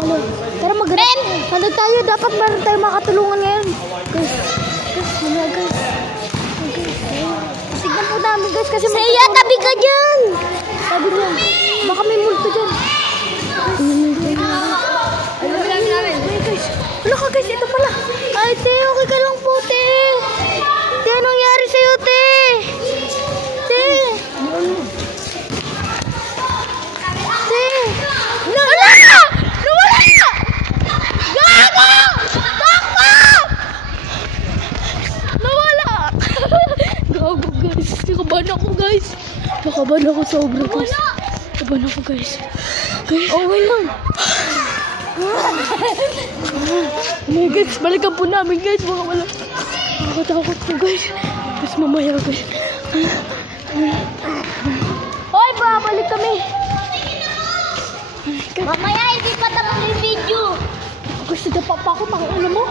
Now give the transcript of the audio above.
Ano? Tara mag-rap. Ano tayo? Dapat meron tayo makatulungan ngayon. Guys. Ano guys? Tignan po namin guys kasi Saya, tabi ka dyan! Tabi niya. Baka may multo dyan. Ano lang namin? Guys. Wala ka guys, ito pala. Ay, te, okay ka lang po, te. Te, anong nangyari sa'yo, te? Te. Te. Wala! Nawala! Gago! Takbo! Nawala! Gago guys. Nakabahan ako guys. Nakabahan ako sobra guys. Nakabahan ako guys. Guys, okay lang. Oh guys, balikan po namin guys. Baka wala. Nakatakot po guys. Guys, mamaya guys. Hoy, babalik kami. Mamaya hindi pa tapos yung video. Guys, nadapa pa ako. Makiulam mo.